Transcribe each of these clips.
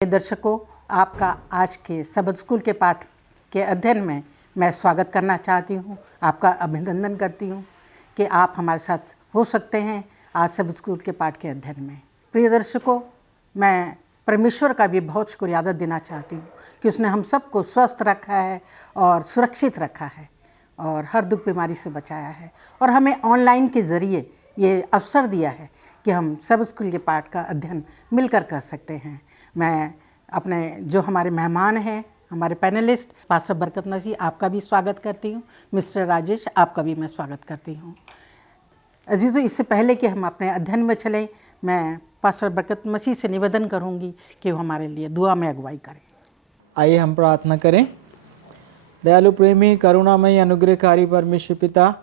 दर्शकों, आपका आज के सबद स्कूल के पाठ के अध्ययन में मैं स्वागत करना चाहती हूँ। आपका अभिनंदन करती हूँ कि आप हमारे साथ हो सकते हैं आज सबद स्कूल के पाठ के अध्ययन में। प्रिय दर्शकों, मैं परमेश्वर का भी बहुत शुक्रिया अदा देना चाहती हूँ कि उसने हम सबको स्वस्थ रखा है और सुरक्षित रखा है और हर दुख बीमारी से बचाया है और हमें ऑनलाइन के ज़रिए ये अवसर दिया है कि हम सब स्कूल के पाठ का अध्ययन मिलकर कर सकते हैं। मैं अपने जो हमारे मेहमान हैं, हमारे पैनलिस्ट पास्टर बरकत मसीह, आपका भी स्वागत करती हूँ। मिस्टर राजेश, आपका भी मैं स्वागत करती हूँ। अजीज़ों, इससे पहले कि हम अपने अध्ययन में चलें, मैं पास्टर बरकत मसीह से निवेदन करूँगी कि वो हमारे लिए दुआ में अगुवाई करें। आइए हम प्रार्थना करें। दयालु प्रेमी करुणामयी अनुग्रहकारी परमेश्वर पिता,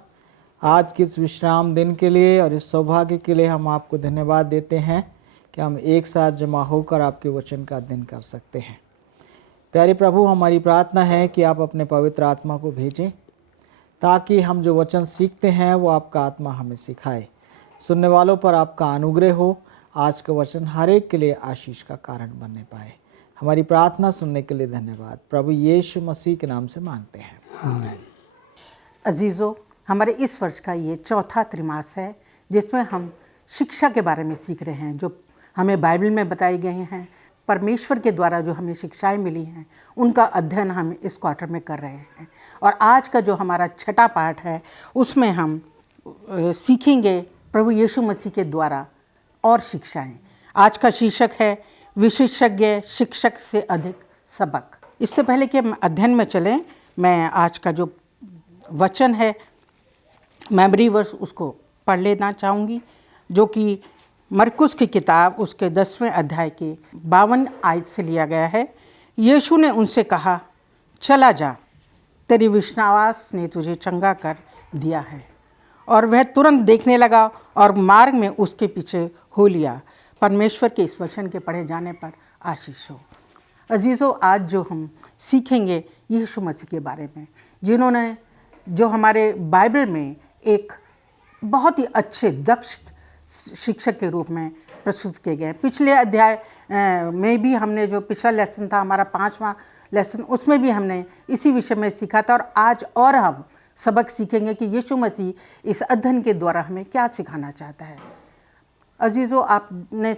आज के इस विश्राम दिन के लिए और इस सौभाग्य के लिए हम आपको धन्यवाद देते हैं कि हम एक साथ जमा होकर आपके वचन का अध्ययन कर सकते हैं। प्यारे प्रभु, हमारी प्रार्थना है कि आप अपने पवित्र आत्मा को भेजें ताकि हम जो वचन सीखते हैं वो आपका आत्मा हमें सिखाए। सुनने वालों पर आपका अनुग्रह हो, आज का वचन हर एक के लिए आशीष का कारण बनने पाए। हमारी प्रार्थना सुनने के लिए धन्यवाद। प्रभु यीशु मसीह के नाम से मांगते हैं, आमीन। अजीज़ों, हमारे इस वर्ष का ये चौथा त्रिमास है जिसमें हम शिक्षा के बारे में सीख रहे हैं, जो हमें बाइबल में बताई गई हैं। परमेश्वर के द्वारा जो हमें शिक्षाएं मिली हैं उनका अध्ययन हम इस क्वार्टर में कर रहे हैं। और आज का जो हमारा छठा पाठ है उसमें हम सीखेंगे प्रभु यीशु मसीह के द्वारा और शिक्षाएं। आज का शीर्षक है विशेषज्ञ शिक्षक से अधिक सबक। इससे पहले कि हम अध्ययन में चलें, मैं आज का जो वचन है मेमोरी वर्स उसको पढ़ लेना चाहूँगी, जो कि मरकुस की किताब उसके 10वें अध्याय के 52 आयत से लिया गया है। यीशु ने उनसे कहा, चला जा, तेरी विश्वास ने तुझे चंगा कर दिया है। और वह तुरंत देखने लगा और मार्ग में उसके पीछे हो लिया। परमेश्वर के इस वचन के पढ़े जाने पर आशीष हो। अजीज़ों, आज जो हम सीखेंगे यीशु मसीह के बारे में, जिन्होंने जो हमारे बाइबल में एक बहुत ही अच्छे दक्ष शिक्षक के रूप में प्रस्तुत किए गए। पिछले अध्याय में भी हमने जो पिछला लेसन था, हमारा 5वां लेसन, उसमें भी हमने इसी विषय में सीखा था। और आज और हम सबक सीखेंगे कि यीशु मसीह इस अध्ययन के द्वारा हमें क्या सिखाना चाहता है। अजीज़ों, आपने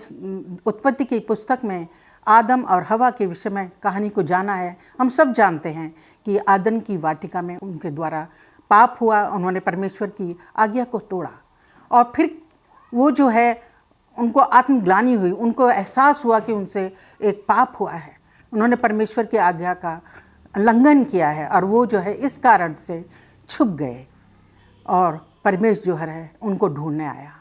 उत्पत्ति की पुस्तक में आदम और हवा के विषय में कहानी को जाना है। हम सब जानते हैं कि आदम की वाटिका में उनके द्वारा पाप हुआ, उन्होंने परमेश्वर की आज्ञा को तोड़ा और फिर वो जो है उनको आत्मग्लानि हुई, उनको एहसास हुआ कि उनसे एक पाप हुआ है, उन्होंने परमेश्वर की आज्ञा का उल्लंघन किया है और वो जो है इस कारण से छुप गए और परमेश्वर जो है उनको ढूंढने आया।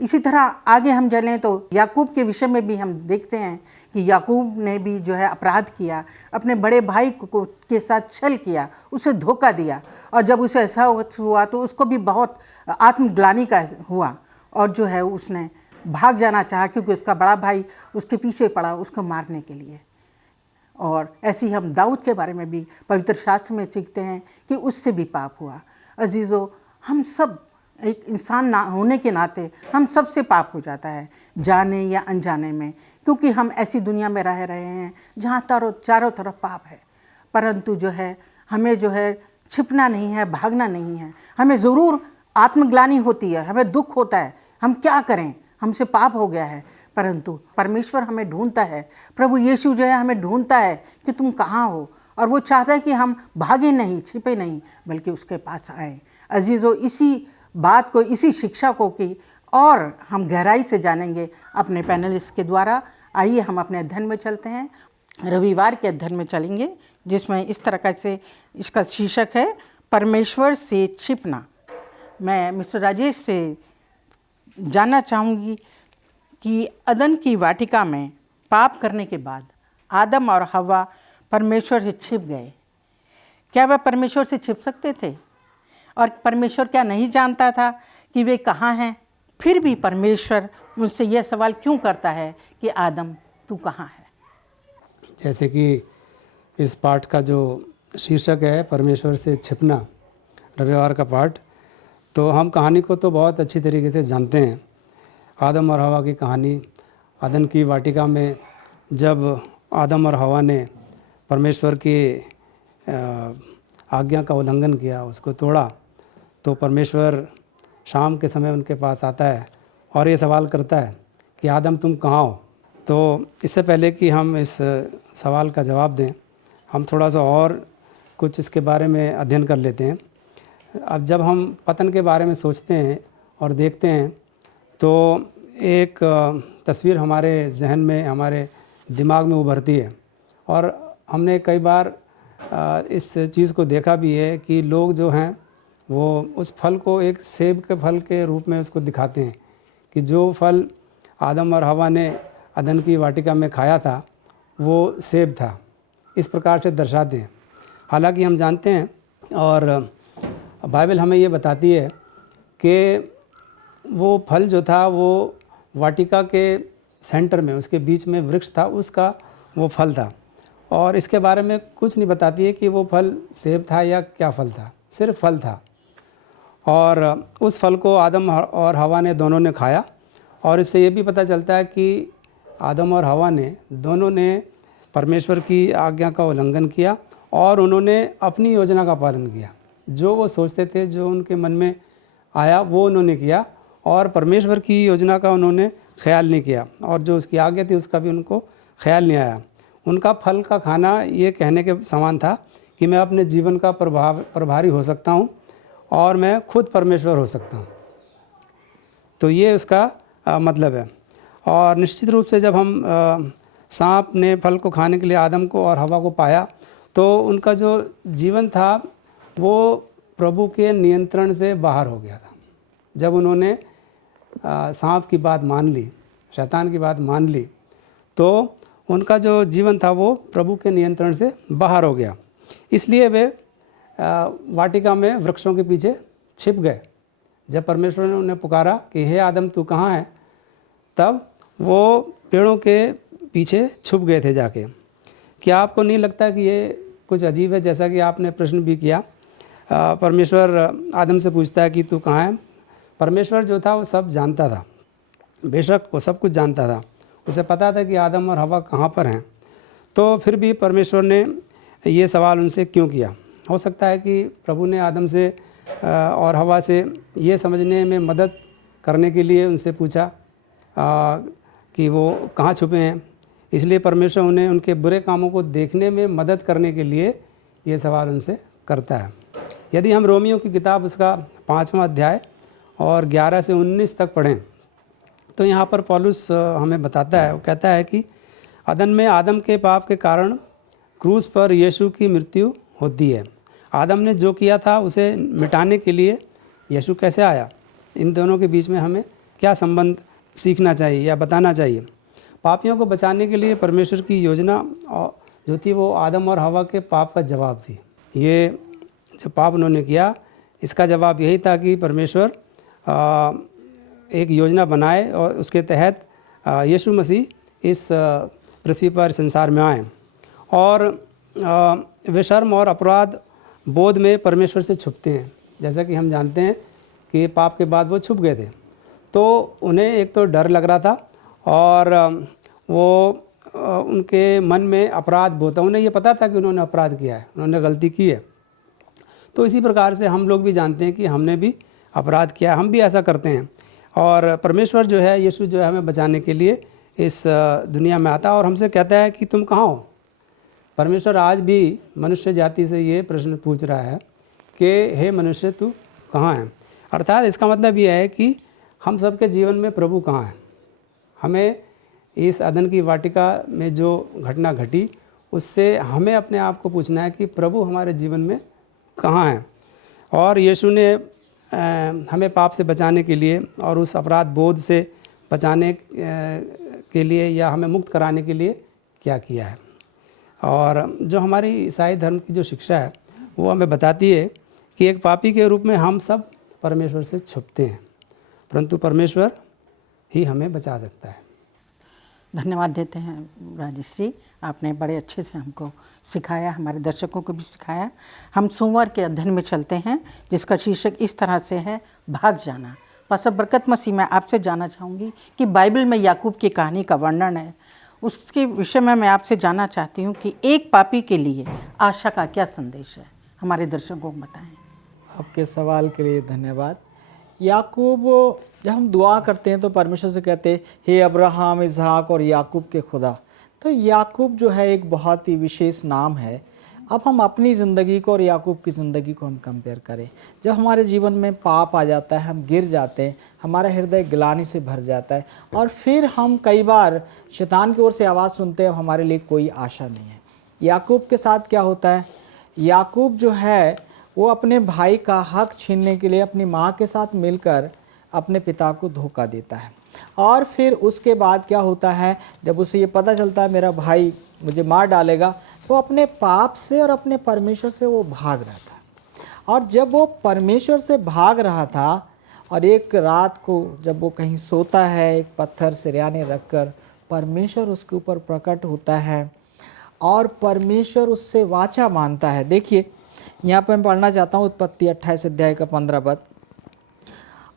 इसी तरह आगे हम चलें तो याकूब के विषय में भी हम देखते हैं कि याकूब ने भी जो है अपराध किया, अपने बड़े भाई को के साथ छल किया, उसे धोखा दिया और जब उसे ऐसा हुआ तो उसको भी बहुत आत्मग्लानि का हुआ और जो है उसने भाग जाना चाहा क्योंकि उसका बड़ा भाई उसके पीछे पड़ा उसको मारने के लिए। और ऐसे ही हम दाऊद के बारे में भी पवित्र शास्त्र में सीखते हैं कि उससे भी पाप हुआ। अजीज़ों, हम सब एक इंसान ना होने के नाते हम सब से पाप हो जाता है, जाने या अनजाने में, क्योंकि हम ऐसी दुनिया में रह रहे हैं जहाँ चारों तरफ पाप है। परंतु जो है हमें जो है छिपना नहीं है, भागना नहीं है। हमें ज़रूर आत्मग्लानि होती है, हमें दुख होता है, हम क्या करें, हमसे पाप हो गया है, परंतु परमेश्वर हमें ढूंढता है। प्रभु यीशु जो है हमें ढूंढता है कि तुम कहाँ हो, और वो चाहता है कि हम भागे नहीं, छिपे नहीं, बल्कि उसके पास आए। अजीज़ों, इसी बात को, इसी शिक्षा को की और हम गहराई से जानेंगे अपने पैनलिस्ट के द्वारा। आइए हम अपने अध्ययन में चलते हैं। रविवार के अध्ययन में चलेंगे जिसमें इस तरह से इसका शीर्षक है परमेश्वर से छिपना। मैं मिस्टर राजेश से जानना चाहूँगी कि अदन की वाटिका में पाप करने के बाद आदम और हवा परमेश्वर से छिप गए। क्या वह परमेश्वर से छिप सकते थे? और परमेश्वर क्या नहीं जानता था कि वे कहाँ हैं? फिर भी परमेश्वर मुझसे यह सवाल क्यों करता है कि आदम तू कहाँ है? जैसे कि इस पाठ का जो शीर्षक है परमेश्वर से छिपना, रविवार का पाठ, तो हम कहानी को तो बहुत अच्छी तरीके से जानते हैं। आदम और हवा की कहानी, अदन की वाटिका में जब आदम और हवा ने परमेश्वर की आज्ञा का उल्लंघन किया, उसको तोड़ा, तो परमेश्वर शाम के समय उनके पास आता है और ये सवाल करता है कि आदम तुम कहाँ हो। तो इससे पहले कि हम इस सवाल का जवाब दें, हम थोड़ा सा और कुछ इसके बारे में अध्ययन कर लेते हैं। अब जब हम पतन के बारे में सोचते हैं और देखते हैं तो एक तस्वीर हमारे जहन में, हमारे दिमाग में उभरती है, और हमने कई बार इस चीज़ को देखा भी है कि लोग जो हैं वो उस फल को एक सेब के फल के रूप में उसको दिखाते हैं कि जो फल आदम और हवा ने अदन की वाटिका में खाया था वो सेब था, इस प्रकार से दर्शाते हैं। हालांकि हम जानते हैं और बाइबल हमें ये बताती है कि वो फल जो था वो वाटिका के सेंटर में, उसके बीच में वृक्ष था, उसका वो फल था, और इसके बारे में कुछ नहीं बताती है कि वो फल सेब था या क्या फल था, सिर्फ फल था। और उस फल को आदम और हवा ने दोनों ने खाया, और इससे ये भी पता चलता है कि आदम और हवा ने दोनों ने परमेश्वर की आज्ञा का उल्लंघन किया और उन्होंने अपनी योजना का पालन किया। जो वो सोचते थे, जो उनके मन में आया, वो उन्होंने किया, और परमेश्वर की योजना का उन्होंने ख्याल नहीं किया, और जो उसकी आज्ञा थी उसका भी उनको ख्याल नहीं आया। उनका फल का खाना ये कहने के समान था कि मैं अपने जीवन का प्रभारी हो सकता हूँ और मैं खुद परमेश्वर हो सकता हूँ। तो ये उसका मतलब है। और निश्चित रूप से जब हम सांप ने फल को खाने के लिए आदम को और हवा को पाया, तो उनका जो जीवन था वो प्रभु के नियंत्रण से बाहर हो गया था। जब उन्होंने सांप की बात मान ली, शैतान की बात मान ली, तो उनका जो जीवन था वो प्रभु के नियंत्रण से बाहर हो गया। इसलिए वे वाटिका में वृक्षों के पीछे छिप गए। जब परमेश्वर ने उन्हें पुकारा कि हे आदम तू कहाँ है, तब वो पेड़ों के पीछे छुप गए थे जाके। क्या आपको नहीं लगता कि ये कुछ अजीब है? जैसा कि आपने प्रश्न भी किया, परमेश्वर आदम से पूछता है कि तू कहाँ है। परमेश्वर जो था वो सब जानता था, बेशक वो सब कुछ जानता था, उसे पता था कि आदम और हवा कहाँ पर हैं। तो फिर भी परमेश्वर ने ये सवाल उनसे क्यों किया? हो सकता है कि प्रभु ने आदम से और हवा से ये समझने में मदद करने के लिए उनसे पूछा कि वो कहाँ छुपे हैं। इसलिए परमेश्वर उन्हें उनके बुरे कामों को देखने में मदद करने के लिए ये सवाल उनसे करता है। यदि हम रोमियो की किताब उसका 5वां अध्याय और 11 से 19 तक पढ़ें, तो यहाँ पर पौलुस हमें बताता है, वो कहता है कि अदन में आदम के पाप के कारण क्रूस पर यीशु की मृत्यु होती है। आदम ने जो किया था उसे मिटाने के लिए यीशु कैसे आया? इन दोनों के बीच में हमें क्या संबंध सीखना चाहिए या बताना चाहिए? पापियों को बचाने के लिए परमेश्वर की योजना जो थी वो आदम और हवा के पाप का जवाब थी। ये जो पाप उन्होंने किया, इसका जवाब यही था कि परमेश्वर एक योजना बनाए और उसके तहत यीशु मसीह इस पृथ्वी पर संसार में आए, और वे शर्म और अपराध बोध में परमेश्वर से छुपते हैं। जैसा कि हम जानते हैं कि पाप के बाद वो छुप गए थे, तो उन्हें एक तो डर लग रहा था और वो उनके मन में अपराध बोध था। उन्हें ये पता था कि उन्होंने अपराध किया है, उन्होंने गलती की है। तो इसी प्रकार से हम लोग भी जानते हैं कि हमने भी अपराध किया, हम भी ऐसा करते हैं, और परमेश्वर जो है, यीशु जो है, हमें बचाने के लिए इस दुनिया में आता है और हमसे कहता है कि तुम कहाँ हो। परमेश्वर आज भी मनुष्य जाति से ये प्रश्न पूछ रहा है कि हे मनुष्य तू कहाँ है। अर्थात इसका मतलब ये है कि हम सबके जीवन में प्रभु कहाँ है। हमें इस अदन की वाटिका में जो घटना घटी उससे हमें अपने आप को पूछना है कि प्रभु हमारे जीवन में कहाँ है। और यीशु ने हमें पाप से बचाने के लिए और उस अपराध बोध से बचाने के लिए या हमें मुक्त कराने के लिए क्या किया है। और जो हमारी ईसाई धर्म की जो शिक्षा है वो हमें बताती है कि एक पापी के रूप में हम सब परमेश्वर से छुपते हैं, परंतु परमेश्वर ही हमें बचा सकता है। धन्यवाद देते हैं राजेश जी, आपने बड़े अच्छे से हमको सिखाया, हमारे दर्शकों को भी सिखाया। हम सोमवार के अध्ययन में चलते हैं जिसका शीर्षक इस तरह से है, भाग जाना। पास्टर बरकत मसीह, मैं आपसे जानना चाहूँगी कि बाइबल में याकूब की कहानी का वर्णन है, उसके विषय में मैं आपसे जानना चाहती हूँ कि एक पापी के लिए आशा का क्या संदेश है, हमारे दर्शकों को बताएं। आपके सवाल के लिए धन्यवाद। याकूब, जब हम दुआ करते हैं तो परमेश्वर से कहते हैं, हे अब्राहम, इसहाक और याकूब के खुदा। तो याकूब जो है एक बहुत ही विशेष नाम है। अब हम अपनी ज़िंदगी को और याकूब की ज़िंदगी को हम कंपेयर करें। जब हमारे जीवन में पाप आ जाता है, हम गिर जाते हैं, हमारा हृदय ग्लानि से भर जाता है और फिर हम कई बार शैतान की ओर से आवाज़ सुनते हैं, हमारे लिए कोई आशा नहीं है। याकूब के साथ क्या होता है? याकूब जो है वो अपने भाई का हक छीनने के लिए अपनी माँ के साथ मिलकर अपने पिता को धोखा देता है। और फिर उसके बाद क्या होता है, जब उसे ये पता चलता है मेरा भाई मुझे मार डालेगा, तो अपने पाप से और अपने परमेश्वर से वो भाग रहा था। और जब वो परमेश्वर से भाग रहा था और एक रात को जब वो कहीं सोता है, एक पत्थर सिरयाने रखकर परमेश्वर उसके ऊपर प्रकट होता है और परमेश्वर उससे वाचा मानता है। देखिए यहाँ पर मैं पढ़ना चाहता हूँ उत्पत्ति 28 अध्याय का 15 पद।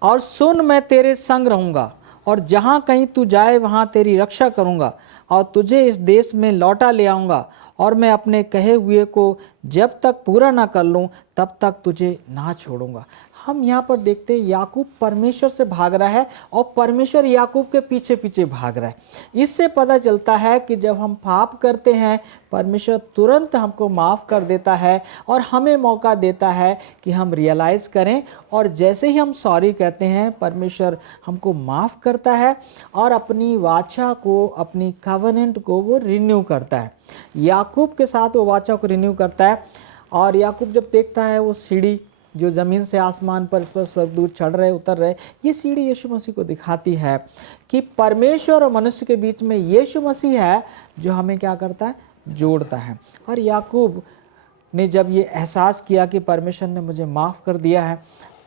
और सुन, मैं तेरे संग रहूँगा और जहाँ कहीं तू जाए वहाँ तेरी रक्षा करूँगा और तुझे इस देश में लौटा ले आऊँगा और मैं अपने कहे हुए को जब तक पूरा ना कर लूँ तब तक तुझे ना छोड़ूंगा। हम यहाँ पर देखते हैं याकूब परमेश्वर से भाग रहा है और परमेश्वर याकूब के पीछे पीछे भाग रहा है। इससे पता चलता है कि जब हम पाप करते हैं परमेश्वर तुरंत हमको माफ़ कर देता है और हमें मौका देता है कि हम रियलाइज़ करें, और जैसे ही हम सॉरी कहते हैं परमेश्वर हमको माफ़ करता है और अपनी वाचा को, अपनी कवेनेंट को वो रिन्यू करता है। याकूब के साथ वो वाचा को रिन्यू करता है। और याकूब जब देखता है वो सीढ़ी जो ज़मीन से आसमान पर, इस पर स्वर्गदूत चढ़ रहे उतर रहे, ये सीढ़ी यीशु मसीह को दिखाती है कि परमेश्वर और मनुष्य के बीच में यीशु मसीह है जो हमें क्या करता है, जोड़ता है। और याकूब ने जब ये एहसास किया कि परमेश्वर ने मुझे माफ़ कर दिया है,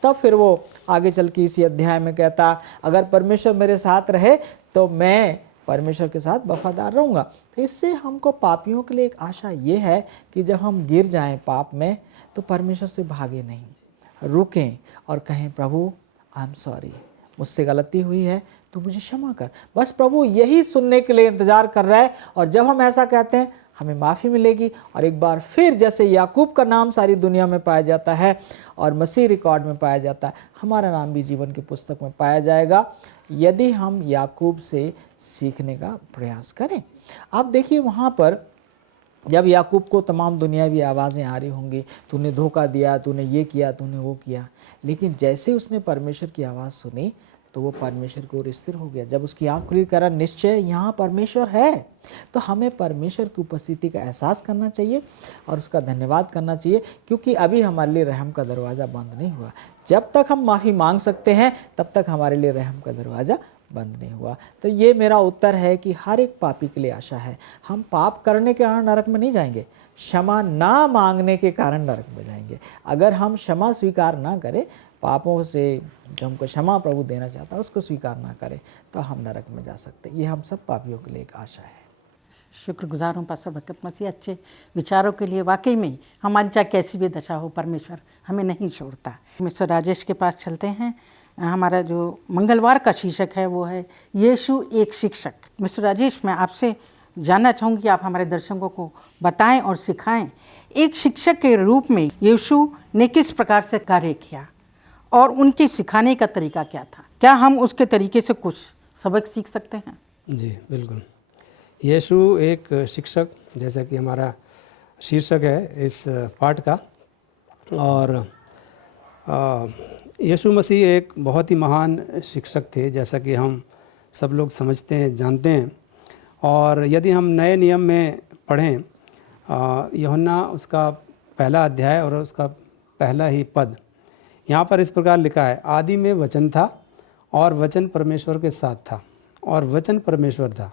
तब फिर वो आगे चल के इसी अध्याय में कहता, अगर परमेश्वर मेरे साथ रहे तो मैं परमेश्वर के साथ वफादार रहूँगा। तो इससे हमको पापियों के लिए एक आशा ये है कि जब हम गिर जाएं पाप में तो परमेश्वर से भागे नहीं, रुकें और कहें, प्रभु आई एम सॉरी, मुझसे गलती हुई है तो मुझे क्षमा कर। बस प्रभु यही सुनने के लिए इंतज़ार कर रहा है। और जब हम ऐसा कहते हैं हमें माफ़ी मिलेगी और एक बार फिर जैसे याकूब का नाम सारी दुनिया में पाया जाता है और मसीह रिकॉर्ड में पाया जाता है, हमारा नाम भी जीवन की पुस्तक में पाया जाएगा यदि हम याकूब से सीखने का प्रयास करें। आप देखिए वहाँ पर जब याकूब को तमाम दुनियावी आवाज़ें आ रही होंगी, तूने धोखा दिया, तूने ये किया, तूने वो किया, लेकिन जैसे उसने परमेश्वर की आवाज़ सुनी तो वो परमेश्वर की ओर स्थिर हो गया। जब उसकी आँख खुली करा निश्चय यहाँ परमेश्वर है, तो हमें परमेश्वर की उपस्थिति का एहसास करना चाहिए और उसका धन्यवाद करना चाहिए, क्योंकि अभी हमारे लिए रहम का दरवाज़ा बंद नहीं हुआ। जब तक हम माफ़ी मांग सकते हैं तब तक हमारे लिए रहम का दरवाज़ा बंद नहीं हुआ। तो ये मेरा उत्तर है कि हर एक पापी के लिए आशा है। हम पाप करने के कारण नरक में नहीं जाएंगे, क्षमा ना मांगने के कारण नरक में जाएंगे। अगर हम क्षमा स्वीकार ना करें, पापों से जो हमको क्षमा प्रभु देना चाहता है उसको स्वीकार ना करें, तो हम नरक में जा सकते हैं। ये हम सब पापियों के लिए एक आशा है। शुक्रगुजार हूँ पास्टर बरकत मसीह अच्छे विचारों के लिए। वाकई में हमारी चाहे कैसी भी दशा हो, परमेश्वर हमें नहीं छोड़ता। मिस्टर राजेश के पास चलते हैं। हमारा जो मंगलवार का शीर्षक है वो है यीशु एक शिक्षक। मिस्टर राजेश, मैं आपसे जानना चाहूँगी कि आप हमारे दर्शकों को बताएं और सिखाएं, एक शिक्षक के रूप में यीशु ने किस प्रकार से कार्य किया और उनके सिखाने का तरीका क्या था? क्या हम उसके तरीके से कुछ सबक सीख सकते हैं? जी बिल्कुल। यीशु एक शिक्षक, जैसा कि हमारा शीर्षक है इस पाठ का, और यीशु मसीह एक बहुत ही महान शिक्षक थे, जैसा कि हम सब लोग समझते हैं, जानते हैं। और यदि हम नए नियम में पढ़ें यूहन्ना उसका पहला अध्याय और उसका पहला ही पद, यहाँ पर इस प्रकार लिखा है, आदि में वचन था और वचन परमेश्वर के साथ था और वचन परमेश्वर था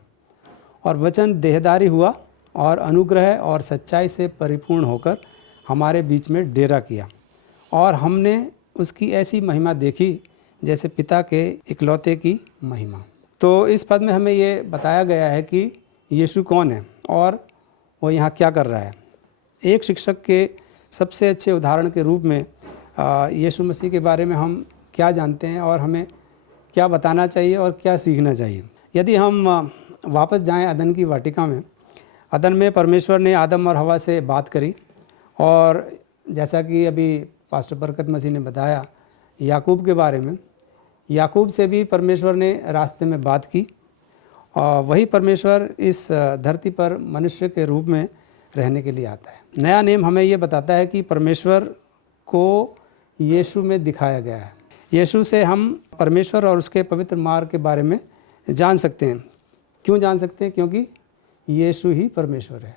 और वचन देहधारी हुआ और अनुग्रह और सच्चाई से परिपूर्ण होकर हमारे बीच में डेरा किया और हमने उसकी ऐसी महिमा देखी जैसे पिता के इकलौते की महिमा। तो इस पद में हमें ये बताया गया है कि यीशु कौन है और वो यहाँ क्या कर रहा है। एक शिक्षक के सबसे अच्छे उदाहरण के रूप में यीशु मसीह के बारे में हम क्या जानते हैं और हमें क्या बताना चाहिए और क्या सीखना चाहिए। यदि हम वापस जाएं अदन की वाटिका में। अदन में परमेश्वर ने आदम और हवा से बात करी, और जैसा कि अभी पास्टर बरकत मसीह ने बताया याकूब के बारे में, याकूब से भी परमेश्वर ने रास्ते में बात की, और वही परमेश्वर इस धरती पर मनुष्य के रूप में रहने के लिए आता है। नया नियम हमें ये बताता है कि परमेश्वर को यीशु में दिखाया गया है। यीशु से हम परमेश्वर और उसके पवित्र मार्ग के बारे में जान सकते हैं। क्यों जान सकते हैं? क्योंकि यीशु ही परमेश्वर है।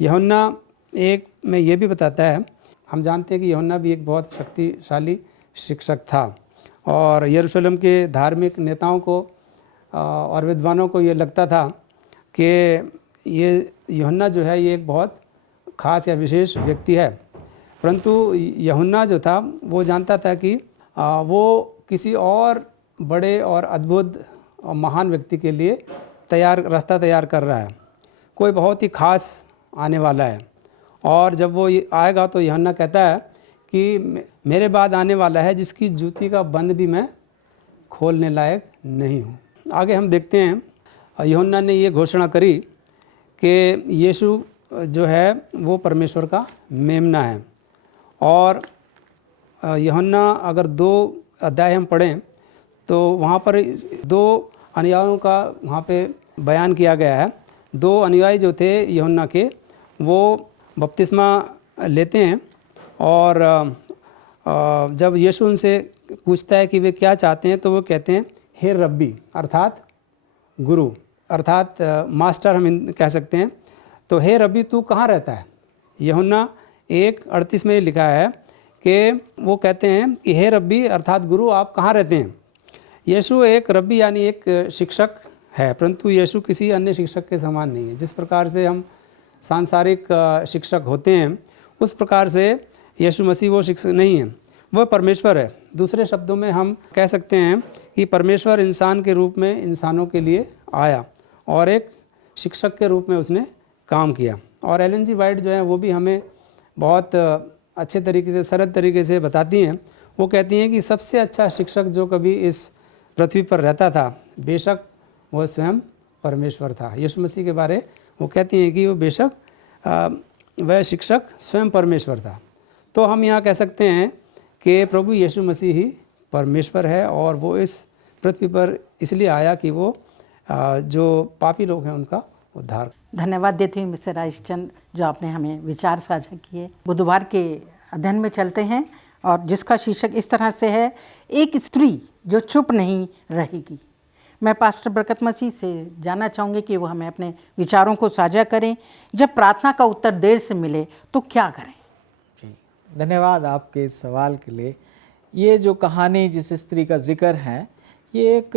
यूहन्ना 1 में ये भी बताता है, हम जानते हैं कि यूहन्ना भी एक बहुत शक्तिशाली शिक्षक था, और यरूशलेम के धार्मिक नेताओं को और विद्वानों को ये लगता था कि ये यूहन्ना जो है ये एक बहुत ख़ास या विशेष व्यक्ति है। परंतु यूहन्ना जो था वो जानता था कि वो किसी और बड़े और अद्भुत और महान व्यक्ति के लिए रास्ता तैयार कर रहा है। कोई बहुत ही ख़ास आने वाला है, और जब वो आएगा तो यूहन्ना कहता है कि मेरे बाद आने वाला है जिसकी जूती का बंद भी मैं खोलने लायक नहीं हूँ। आगे हम देखते हैं यूहन्ना ने ये घोषणा करी कि यीशु जो है वो परमेश्वर का मेमना है। और यूहन्ना अगर 2 अध्याय हम पढ़ें तो वहाँ पर 2 अनुयायियों का वहाँ पे बयान किया गया है। 2 अनुयायी जो थे यूहन्ना के, वो बपतिस्मा लेते हैं, और जब यीशु उनसे पूछता है कि वे क्या चाहते हैं तो वो कहते हैं हे रब्बी, अर्थात गुरु, अर्थात मास्टर हम कह सकते हैं। तो हे रब्बी तू कहाँ रहता है? यूहन्ना 1:38 में लिखा है कि वो कहते हैं कि हे रब्बी अर्थात गुरु आप कहाँ रहते हैं। यीशु एक रब्बी यानी एक शिक्षक है, परंतु यीशु किसी अन्य शिक्षक के समान नहीं है। जिस प्रकार से हम सांसारिक शिक्षक होते हैं उस प्रकार से यीशु मसीह वो शिक्षक नहीं है, वह परमेश्वर है। दूसरे शब्दों में हम कह सकते हैं कि परमेश्वर इंसान के रूप में इंसानों के लिए आया और एक शिक्षक के रूप में उसने काम किया। और एलन जी वाइट जो है वो भी हमें बहुत अच्छे तरीके से, सरल तरीके से बताती हैं। वो कहती हैं कि सबसे अच्छा शिक्षक जो कभी इस पृथ्वी पर रहता था, बेशक वह स्वयं परमेश्वर था। यीशु मसीह के बारे वो कहती हैं कि वो बेशक वह शिक्षक स्वयं परमेश्वर था। तो हम यहाँ कह सकते हैं कि प्रभु यीशु मसीह ही परमेश्वर है, और वो इस पृथ्वी पर इसलिए आया कि वो जो पापी लोग हैं उनका उद्धार। धन्यवाद देती हूँ मिस्टर राइसचंद, जो आपने हमें विचार साझा किए। बुधवार के अध्ययन में चलते हैं, और जिसका शीर्षक इस तरह से है, एक स्त्री जो चुप नहीं रहेगी। मैं पास्टर बरकत मसीह से जानना चाहूँगी कि वो हमें अपने विचारों को साझा करें। जब प्रार्थना का उत्तर देर से मिले तो क्या करें? जी, धन्यवाद आपके इस सवाल के लिए। ये जो कहानी जिस स्त्री का जिक्र है, ये एक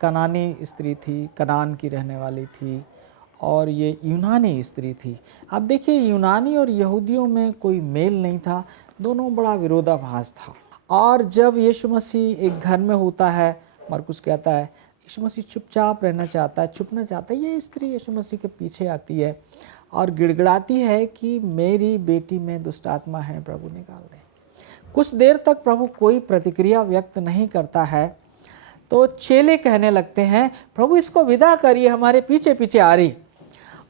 कनानी स्त्री थी, कनान की रहने वाली थी, और ये यूनानी स्त्री थी। अब देखिए, यूनानी और यहूदियों में कोई मेल नहीं था, दोनों बड़ा विरोधाभास था। और जब यीशु मसीह एक घर में होता है, मरकुस कहता है यीशु मसीह चुपचाप रहना चाहता है, छुपना चाहता है, ये स्त्री यीशु मसीह के पीछे आती है और गिड़गिड़ाती है कि मेरी बेटी में दुष्ट आत्मा है, प्रभु निकाल दे। कुछ देर तक प्रभु कोई प्रतिक्रिया व्यक्त नहीं करता है, तो चेले कहने लगते हैं प्रभु इसको विदा करिए, हमारे पीछे पीछे आ रही।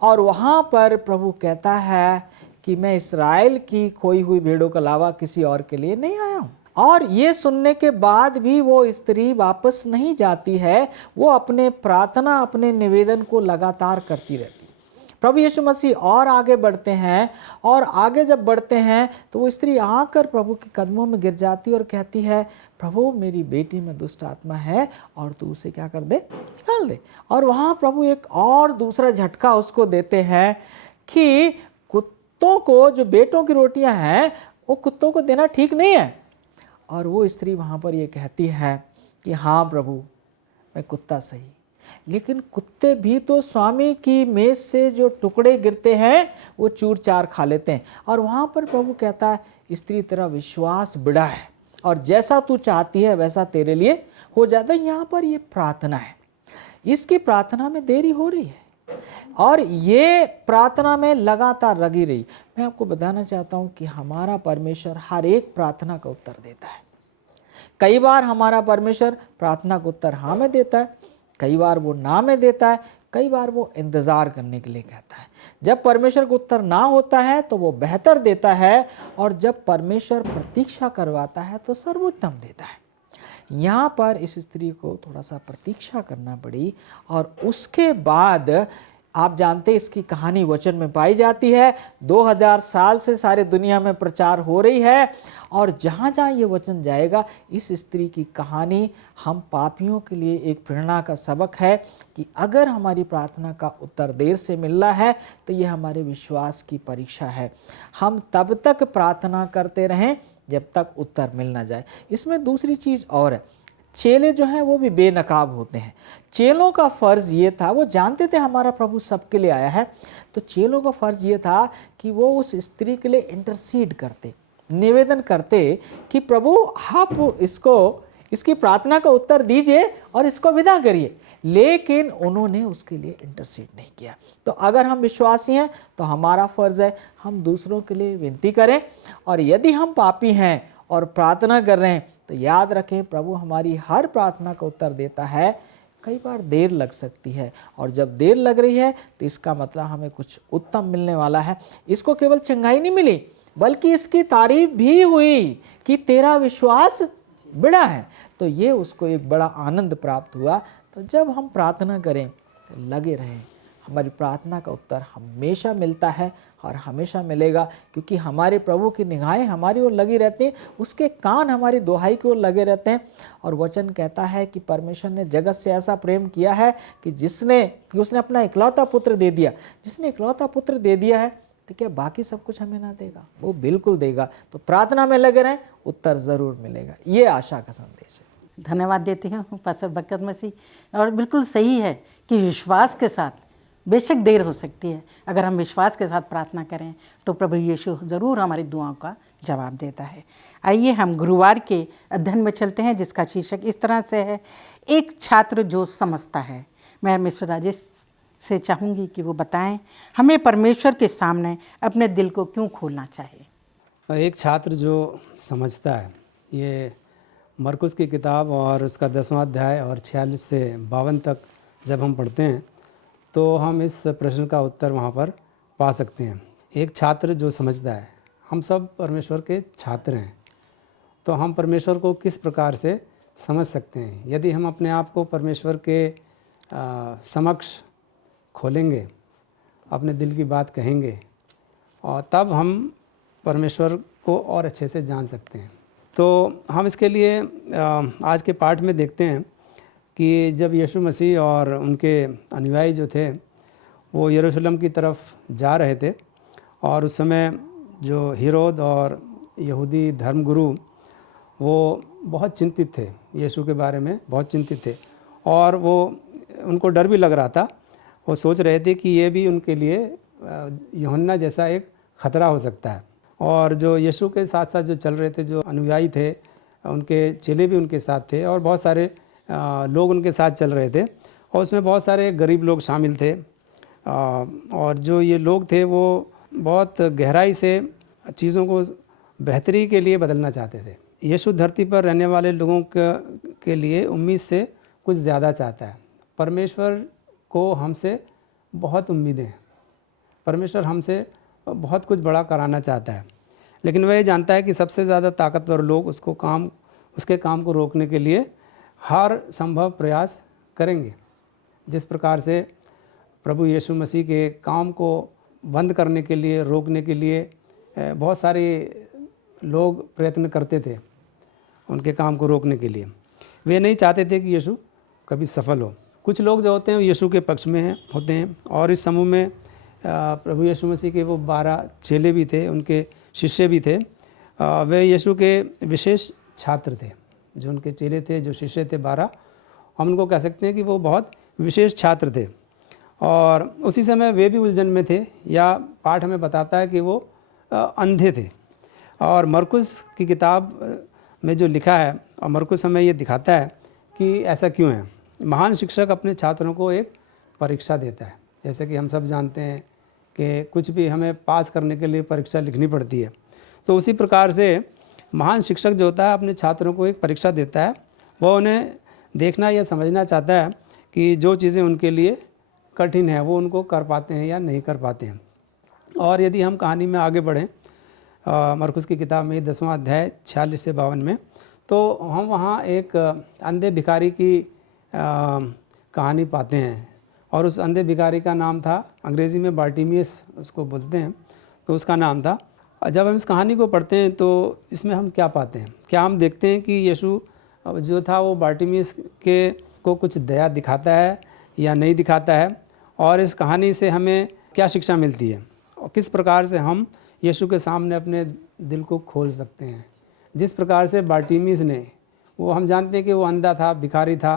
और वहाँ पर प्रभु कहता है कि मैं इस्राएल की खोई हुई भेड़ों के अलावा किसी और के लिए नहीं आया हूँ। और ये सुनने के बाद भी वो स्त्री वापस नहीं जाती है, वो अपने प्रार्थना, अपने निवेदन को लगातार करती रहती है। प्रभु यीशु मसीह और आगे बढ़ते हैं, और आगे जब बढ़ते हैं तो वो स्त्री आकर प्रभु के कदमों में गिर जाती है और कहती है प्रभु मेरी बेटी में दुष्ट आत्मा है, और तू उसे क्या कर दे, निकाल दे। और वहाँ प्रभु एक और दूसरा झटका उसको देते हैं कि कुत्तों को, जो बेटों की रोटियां हैं, वो कुत्तों को देना ठीक नहीं है। और वो स्त्री वहाँ पर ये कहती है कि हाँ प्रभु, मैं कुत्ता सही, लेकिन कुत्ते भी तो स्वामी की मेज से जो टुकड़े गिरते हैं वो चूर चार खा लेते हैं। और वहाँ पर प्रभु कहता है स्त्री तेरा विश्वास बड़ा है, और जैसा तू चाहती है वैसा तेरे लिए हो जाता है। यहाँ पर ये प्रार्थना है, इसकी प्रार्थना में देरी हो रही है, और ये प्रार्थना में लगातार लगी रही। मैं आपको बताना चाहता हूँ कि हमारा परमेश्वर हर एक प्रार्थना का उत्तर देता है। कई बार हमारा परमेश्वर प्रार्थना का उत्तर हाँ में देता है, कई बार वो ना में देता है, कई बार वो इंतज़ार करने के लिए कहता है। जब परमेश्वर को उत्तर ना होता है तो वो बेहतर देता है, और जब परमेश्वर प्रतीक्षा करवाता है तो सर्वोत्तम देता है। यहाँ पर इस स्त्री को थोड़ा सा प्रतीक्षा करना पड़ी, और उसके बाद आप जानते हैं इसकी कहानी वचन में पाई जाती है। 2000 साल से सारे दुनिया में प्रचार हो रही है, और जहाँ जहाँ ये वचन जाएगा इस स्त्री की कहानी हम पापियों के लिए एक प्रेरणा का सबक है कि अगर हमारी प्रार्थना का उत्तर देर से मिल रहा है तो ये हमारे विश्वास की परीक्षा है। हम तब तक प्रार्थना करते रहें जब तक उत्तर मिल ना जाए। इसमें दूसरी चीज़ और है, चेले जो हैं वो भी बेनकाब होते हैं। चेलों का फ़र्ज़ ये था, वो जानते थे हमारा प्रभु सबके लिए आया है, तो चेलों का फ़र्ज़ ये था कि वो उस स्त्री के लिए इंटरसीड करते, निवेदन करते कि प्रभु आप इसकी प्रार्थना का उत्तर दीजिए और इसको विदा करिए। लेकिन उन्होंने उसके लिए इंटरसीड नहीं किया। तो अगर हम विश्वासी हैं तो हमारा फ़र्ज़ है हम दूसरों के लिए विनती करें, और यदि हम पापी हैं और प्रार्थना कर रहे हैं तो याद रखें प्रभु हमारी हर प्रार्थना का उत्तर देता है। कई बार देर लग सकती है, और जब देर लग रही है तो इसका मतलब हमें कुछ उत्तम मिलने वाला है। इसको केवल चंगाई नहीं मिली बल्कि इसकी तारीफ भी हुई कि तेरा विश्वास बड़ा है, तो ये उसको एक बड़ा आनंद प्राप्त हुआ। तो जब हम प्रार्थना करें तो लगे रहें, हमारी प्रार्थना का उत्तर हमेशा मिलता है और हमेशा मिलेगा, क्योंकि हमारे प्रभु की निगाहें हमारी ओर लगी रहती हैं, उसके कान हमारी दुहाई की ओर लगे रहते हैं। और वचन कहता है कि परमेश्वर ने जगत से ऐसा प्रेम किया है कि उसने अपना इकलौता पुत्र दे दिया। जिसने इकलौता पुत्र दे दिया है तो क्या बाकी सब कुछ हमें ना देगा? वो बिल्कुल देगा। तो प्रार्थना में लगे रहें, उत्तर ज़रूर मिलेगा। ये आशा का संदेश है। धन्यवाद देती हूँ पास्टर बरकत मसीह। और बिल्कुल सही है कि विश्वास के साथ बेशक देर हो सकती है, अगर हम विश्वास के साथ प्रार्थना करें तो प्रभु यीशु ज़रूर हमारी दुआओं का जवाब देता है। आइए हम गुरुवार के अध्ययन में चलते हैं, जिसका शीर्षक इस तरह से है, एक छात्र जो समझता है। मैं मिस्टर राजेश से चाहूँगी कि वो बताएं हमें परमेश्वर के सामने अपने दिल को क्यों खोलना चाहिए। एक छात्र जो समझता है, ये मरकुस की किताब और उसका 10वां अध्याय और 46 से 52 तक जब हम पढ़ते हैं तो हम इस प्रश्न का उत्तर वहाँ पर पा सकते हैं। एक छात्र जो समझता है, हम सब परमेश्वर के छात्र हैं, तो हम परमेश्वर को किस प्रकार से समझ सकते हैं? यदि हम अपने आप को परमेश्वर के समक्ष खोलेंगे, अपने दिल की बात कहेंगे, और तब हम परमेश्वर को और अच्छे से जान सकते हैं। तो हम इसके लिए आज के पाठ में देखते हैं कि जब यीशु मसीह और उनके अनुयायी जो थे वो यरूशलेम की तरफ जा रहे थे, और उस समय जो हेरोद और यहूदी धर्मगुरु वो बहुत चिंतित थे, यीशु के बारे में बहुत चिंतित थे, और वो उनको डर भी लग रहा था। वो सोच रहे थे कि ये भी उनके लिए यूहन्ना जैसा एक ख़तरा हो सकता है। और जो यीशु के साथ साथ जो चल रहे थे, जो अनुयायी थे, उनके चेले भी उनके साथ थे, और बहुत सारे लोग उनके साथ चल रहे थे, और उसमें बहुत सारे गरीब लोग शामिल थे। और जो ये लोग थे वो बहुत गहराई से चीज़ों को बेहतरी के लिए बदलना चाहते थे। यीशु धरती पर रहने वाले लोगों के लिए उम्मीद से कुछ ज़्यादा चाहता है। परमेश्वर को हमसे बहुत उम्मीदें हैं, परमेश्वर हमसे बहुत कुछ बड़ा कराना चाहता है, लेकिन वह ये जानता है कि सबसे ज़्यादा ताकतवर लोग उसके काम को रोकने के लिए हर संभव प्रयास करेंगे। जिस प्रकार से प्रभु यीशु मसीह के काम को बंद करने के लिए, रोकने के लिए बहुत सारे लोग प्रयत्न करते थे, उनके काम को रोकने के लिए। वे नहीं चाहते थे कि यीशु कभी सफल हो। कुछ लोग जो होते हैं वो यीशु के पक्ष में होते हैं, और इस समूह में प्रभु यीशु मसीह के वो 12 चेले भी थे, उनके शिष्य भी थे। वे यीशु के विशेष छात्र थे, जो उनके चेले थे, जो शिष्य थे 12, हम उनको कह सकते हैं कि वो बहुत विशेष छात्र थे। और उसी समय वे भी उलझन में थे, या पाठ हमें बताता है कि वो अंधे थे। और मरकुस की किताब में जो लिखा है, और मरकुस हमें ये दिखाता है कि ऐसा क्यों है। महान शिक्षक अपने छात्रों को एक परीक्षा देता है। जैसे कि हम सब जानते हैं कि कुछ भी हमें पास करने के लिए परीक्षा लिखनी पड़ती है, तो उसी प्रकार से महान शिक्षक जो होता है अपने छात्रों को एक परीक्षा देता है। वह उन्हें देखना या समझना चाहता है कि जो चीज़ें उनके लिए कठिन है वो उनको कर पाते हैं या नहीं कर पाते हैं। और यदि हम कहानी में आगे बढ़ें, मरकुस की किताब में 10वां अध्याय 46 से 52 में, तो हम वहाँ एक अंधे भिखारी की कहानी पाते हैं। और उस अंधे भिखारी का नाम था, अंग्रेज़ी में बार्टिमियस उसको बोलते हैं, तो उसका नाम था। जब हम इस कहानी को पढ़ते हैं तो इसमें हम क्या पाते हैं? क्या हम देखते हैं कि यीशु जो था वो बार्टिमियस के को कुछ दया दिखाता है या नहीं दिखाता है? और इस कहानी से हमें क्या शिक्षा मिलती है और किस प्रकार से हम यीशु के सामने अपने दिल को खोल सकते हैं? जिस प्रकार से बार्टिमियस ने, वो हम जानते हैं कि वो अंधा था, भिखारी था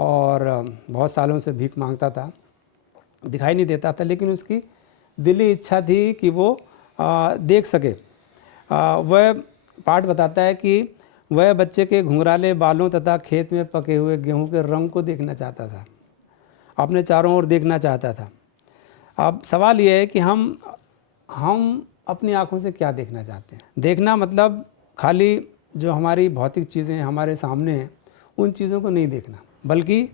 और बहुत सालों से भीख मांगता था, दिखाई नहीं देता था, लेकिन उसकी दिली इच्छा थी कि वो देख सके। वह पाठ बताता है कि वह बच्चे के घुंघराले बालों तथा खेत में पके हुए गेहूं के रंग को देखना चाहता था, अपने चारों ओर देखना चाहता था। अब सवाल यह है कि हम अपनी आँखों से क्या देखना चाहते हैं? देखना मतलब खाली जो हमारी भौतिक चीज़ें हमारे सामने हैं उन चीज़ों को नहीं देखना, बल्कि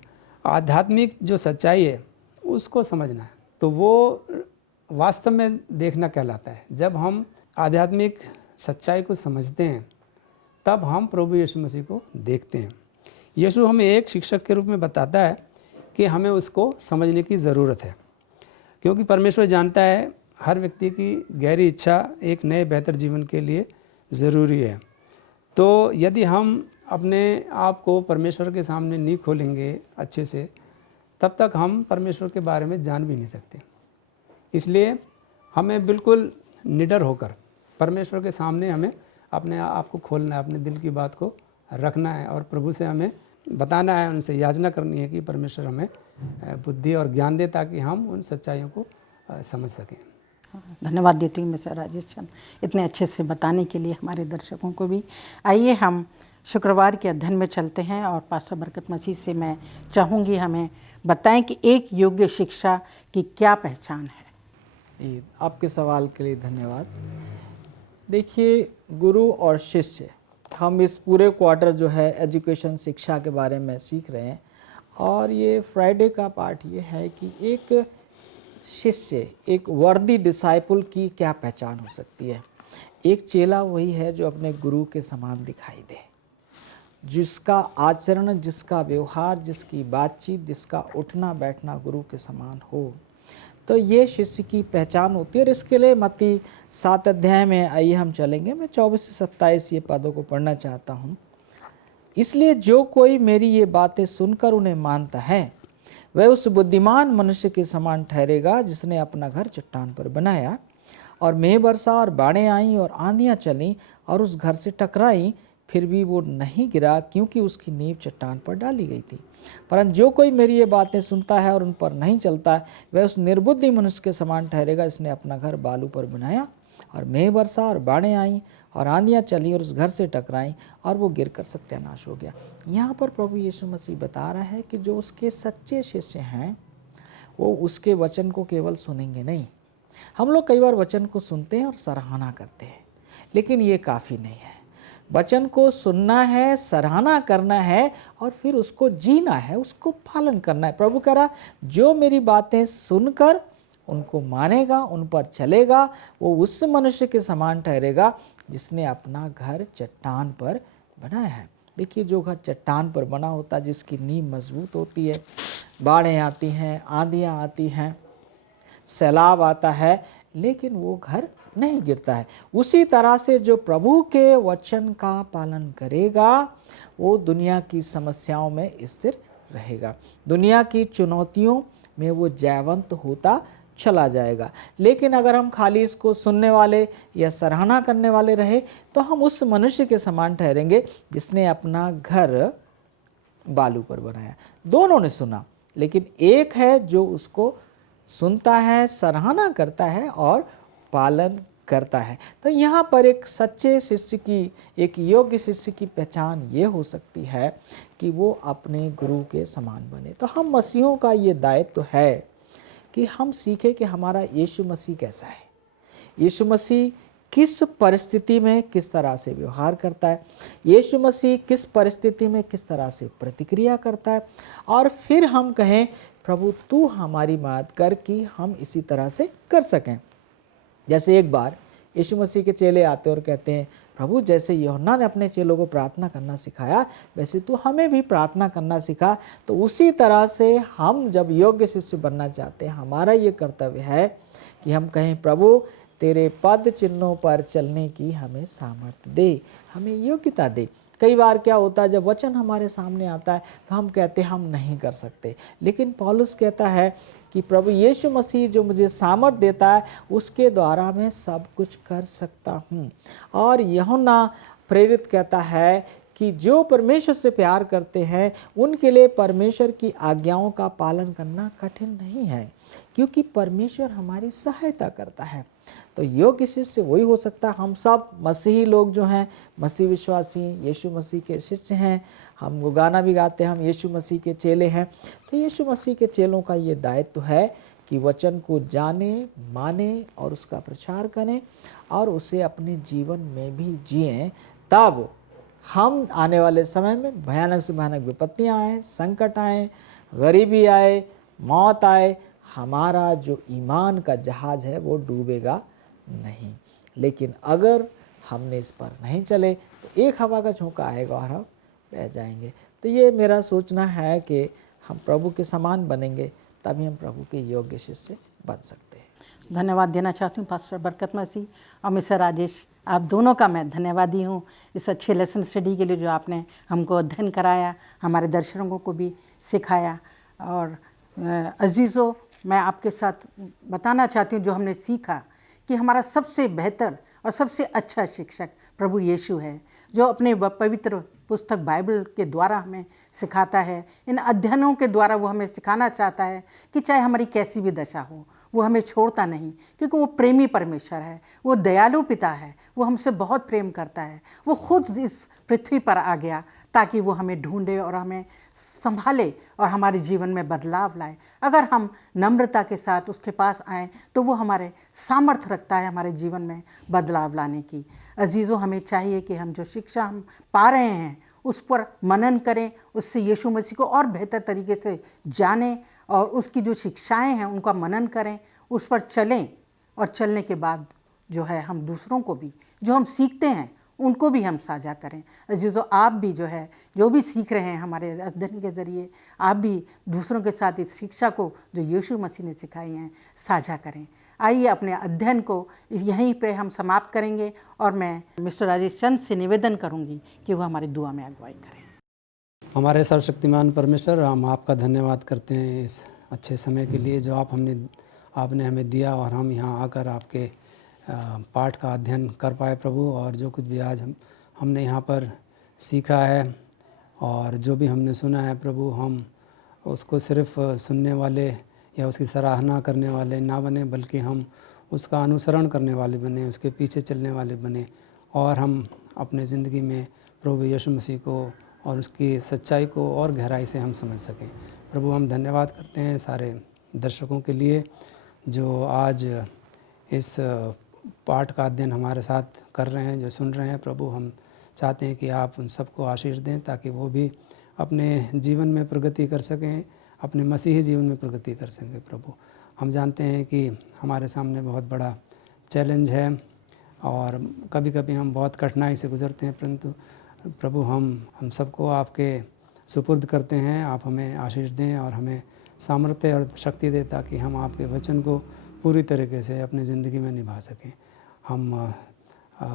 आध्यात्मिक जो सच्चाई है उसको समझना है। तो वो वास्तव में देखना कहलाता है। जब हम आध्यात्मिक सच्चाई को समझते हैं तब हम प्रभु यीशु मसीह को देखते हैं। यीशु हमें एक शिक्षक के रूप में बताता है कि हमें उसको समझने की ज़रूरत है, क्योंकि परमेश्वर जानता है हर व्यक्ति की गहरी इच्छा एक नए बेहतर जीवन के लिए ज़रूरी है। तो यदि हम अपने आप को परमेश्वर के सामने नहीं खोलेंगे अच्छे से, तब तक हम परमेश्वर के बारे में जान भी नहीं सकते। इसलिए हमें बिल्कुल निडर होकर परमेश्वर के सामने हमें अपने आप को खोलना है, अपने दिल की बात को रखना है और प्रभु से हमें बताना है, उनसे याचना करनी है कि परमेश्वर हमें बुद्धि और ज्ञान दे ताकि हम उन सच्चाइयों को समझ सकें। धन्यवाद देती हूँ मिस्टर राजेश चंद, इतने अच्छे से बताने के लिए हमारे दर्शकों को भी। आइए हम शुक्रवार के अध्ययन में चलते हैं और पास्टर बरकत मसीह से मैं चाहूँगी हमें बताएं कि एक योग्य शिक्षा की क्या पहचान है। आपके सवाल के लिए धन्यवाद। देखिए, गुरु और शिष्य, हम इस पूरे क्वार्टर जो है एजुकेशन शिक्षा के बारे में सीख रहे हैं और ये फ्राइडे का पार्ट ये है कि एक शिष्य, एक वर्दी डिसाइपल की क्या पहचान हो सकती है। एक चेला वही है जो अपने गुरु के समान दिखाई दे, जिसका आचरण, जिसका व्यवहार, जिसकी बातचीत, जिसका उठना बैठना गुरु के समान हो। तो ये शिष्य की पहचान होती है। और इसके लिए मत्ती 7 अध्याय में आइए हम चलेंगे। मैं 24 से 27 ये पदों को पढ़ना चाहता हूँ। इसलिए जो कोई मेरी ये बातें सुनकर उन्हें मानता है वह उस बुद्धिमान मनुष्य के समान ठहरेगा जिसने अपना घर चट्टान पर बनाया, और मेघ बरसा और बाढ़ें आईं और आंधियाँ चलीं और उस घर से टकराईं, फिर भी वो नहीं गिरा क्योंकि उसकी नींव चट्टान पर डाली गई थी। परंतु जो कोई मेरी ये बातें सुनता है और उन पर नहीं चलता है वह उस निर्बुद्धि मनुष्य के समान ठहरेगा जिसने अपना घर बालू पर बनाया, और मेघ बरसा और बाढ़ें आईं और आंधियाँ चली और उस घर से टकराईं और वो गिरकर सत्यानाश हो गया। यहाँ पर प्रभु यीशु मसीह बता रहा है कि जो उसके सच्चे शिष्य हैं वो उसके वचन को केवल सुनेंगे नहीं। हम लोग कई बार वचन को सुनते हैं और सराहना करते हैं, लेकिन ये काफ़ी नहीं है। वचन को सुनना है, सराहना करना है और फिर उसको जीना है, उसको पालन करना है। प्रभु कह रहा, जो मेरी बातें सुनकर उनको मानेगा, उन पर चलेगा, वो उस मनुष्य के समान ठहरेगा जिसने अपना घर चट्टान पर बनाया है। देखिए, जो घर चट्टान पर बना होता है, जिसकी नींव मजबूत होती है, बाढ़ें आती हैं, आंधियाँ आती हैं, सैलाब आता है, लेकिन वो घर नहीं गिरता है। उसी तरह से जो प्रभु के वचन का पालन करेगा वो दुनिया की समस्याओं में स्थिर रहेगा, दुनिया की चुनौतियों में वो जयवंत होता चला जाएगा। लेकिन अगर हम खाली इसको सुनने वाले या सराहना करने वाले रहे तो हम उस मनुष्य के समान ठहरेंगे जिसने अपना घर बालू पर बनाया। दोनों ने सुना, लेकिन एक है जो उसको सुनता है, सराहना करता है और पालन करता है। तो यहाँ पर एक सच्चे शिष्य की, एक योग्य शिष्य की पहचान ये हो सकती है कि वो अपने गुरु के समान बने। तो हम मसीहों का ये दायित्व कि हम सीखें कि हमारा यीशु मसीह कैसा है। यीशु मसीह किस परिस्थिति में किस तरह से व्यवहार करता है, यीशु मसीह किस परिस्थिति में किस तरह से प्रतिक्रिया करता है, और फिर हम कहें प्रभु तू हमारी मदद कर कि हम इसी तरह से कर सकें। जैसे एक बार यीशु मसीह के चेले आते और कहते हैं प्रभु जैसे यूहन्ना ने अपने चेलों को प्रार्थना करना सिखाया वैसे तू हमें भी प्रार्थना करना सिखा। तो उसी तरह से हम जब योग्य शिष्य बनना चाहते हैं, हमारा ये कर्तव्य है कि हम कहें प्रभु तेरे पद चिन्हों पर चलने की हमें सामर्थ्य दे, हमें योग्यता दे। कई बार क्या होता है, जब वचन हमारे सामने आता है तो हम कहते हैं हम नहीं कर सकते, लेकिन पौलुस कहता है कि प्रभु यीशु मसीह जो मुझे सामर्थ्य देता है उसके द्वारा मैं सब कुछ कर सकता हूँ। और यूहन्ना प्रेरित कहता है कि जो परमेश्वर से प्यार करते हैं उनके लिए परमेश्वर की आज्ञाओं का पालन करना कठिन नहीं है, क्योंकि परमेश्वर हमारी सहायता करता है। तो योग्य शिष्य वही हो सकता है। हम सब मसीही लोग जो हैं, मसीह विश्वासी यीशु मसीह के शिष्य हैं। हम वो गाना भी गाते हैं, हम यीशु मसीह के चेले हैं। तो यीशु मसीह के चेलों का ये दायित्व है कि वचन को जाने, माने और उसका प्रचार करें और उसे अपने जीवन में भी जिएं। तब हम आने वाले समय में भयानक से भयानक विपत्तियाँ आए, संकट आए, गरीबी आए, मौत आए, हमारा जो ईमान का जहाज है वो डूबेगा नहीं। लेकिन अगर हमने इस पर नहीं चले तो एक हवा का झोंका आएगा और हम बह जाएंगे। तो ये मेरा सोचना है कि हम प्रभु के समान बनेंगे, तभी हम प्रभु के योग्य शिष्य बन सकते हैं। धन्यवाद देना चाहती हूँ पास्टर बरकत मसीह और मिस्टर राजेश, आप दोनों का मैं धन्यवादी हूँ इस अच्छे लेसन स्टडी के लिए जो आपने हमको अध्ययन कराया, हमारे दर्शकों को भी सिखाया। और अजीज़ों, मैं आपके साथ बताना चाहती हूँ जो हमने सीखा कि हमारा सबसे बेहतर और सबसे अच्छा शिक्षक प्रभु यीशु है, जो अपने पवित्र पुस्तक बाइबल के द्वारा हमें सिखाता है। इन अध्ययनों के द्वारा वो हमें सिखाना चाहता है कि चाहे हमारी कैसी भी दशा हो वो हमें छोड़ता नहीं, क्योंकि वो प्रेमी परमेश्वर है, वो दयालु पिता है, वो हमसे बहुत प्रेम करता है। वो खुद इस पृथ्वी पर आ गया ताकि वो हमें ढूंढे और हमें संभाले और हमारे जीवन में बदलाव लाए। अगर हम नम्रता के साथ उसके पास आएँ तो वो हमारे सामर्थ्य रखता है हमारे जीवन में बदलाव लाने की। अजीज़ों, हमें चाहिए कि हम जो शिक्षा हम पा रहे हैं उस पर मनन करें, उससे यीशु मसीह को और बेहतर तरीके से जानें और उसकी जो शिक्षाएं हैं उनका मनन करें, उस पर चलें। और चलने के बाद जो है हम दूसरों को भी जो हम सीखते हैं उनको भी हम साझा करें। अजीज़ों, आप भी जो भी सीख रहे हैं हमारे अध्ययन के ज़रिए, आप भी दूसरों के साथ इस शिक्षा को जो यीशु मसीह ने सिखाई हैं साझा करें। आइए अपने अध्ययन को यहीं पे हम समाप्त करेंगे और मैं मिस्टर राजेश चंद से निवेदन करूंगी कि वो हमारी दुआ में अगुवाई करें। हमारे सर्वशक्तिमान परमेश्वर, हम आपका धन्यवाद करते हैं इस अच्छे समय के लिए जो आपने हमें दिया और हम यहाँ आकर आपके पाठ का अध्ययन कर पाए प्रभु। और जो कुछ भी आज हमने यहाँ पर सीखा है और जो भी हमने सुना है प्रभु, हम उसको सिर्फ सुनने वाले या उसकी सराहना करने वाले ना बने, बल्कि हम उसका अनुसरण करने वाले बने, उसके पीछे चलने वाले बने और हम अपने ज़िंदगी में प्रभु यीशु मसीह को और उसकी सच्चाई को और गहराई से हम समझ सकें। प्रभु, हम धन्यवाद करते हैं सारे दर्शकों के लिए जो आज इस पाठ का अध्ययन हमारे साथ कर रहे हैं, जो सुन रहे हैं। प्रभु, हम चाहते हैं कि आप उन सबको आशीष दें ताकि वो भी अपने जीवन में प्रगति कर सकें, अपने मसीही जीवन में प्रगति कर सकें। प्रभु, हम जानते हैं कि हमारे सामने बहुत बड़ा चैलेंज है और कभी कभी हम बहुत कठिनाई से गुजरते हैं, परंतु प्रभु हम सबको आपके सुपुर्द करते हैं। आप हमें आशीष दें और हमें सामर्थ्य और शक्ति दें ताकि हम आपके वचन को पूरी तरीके से अपनी ज़िंदगी में निभा सकें। हम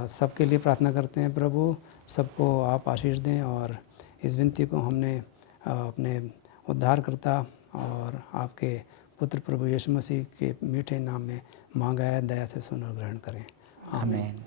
सबके लिए प्रार्थना करते हैं प्रभु, सबको आप आशीष दें और इस विनती को हमने अपने उद्धारकर्ता और आपके पुत्र प्रभु यीशु मसीह के मीठे नाम में मांगा है। दया से सुन और ग्रहण करें। आमीन।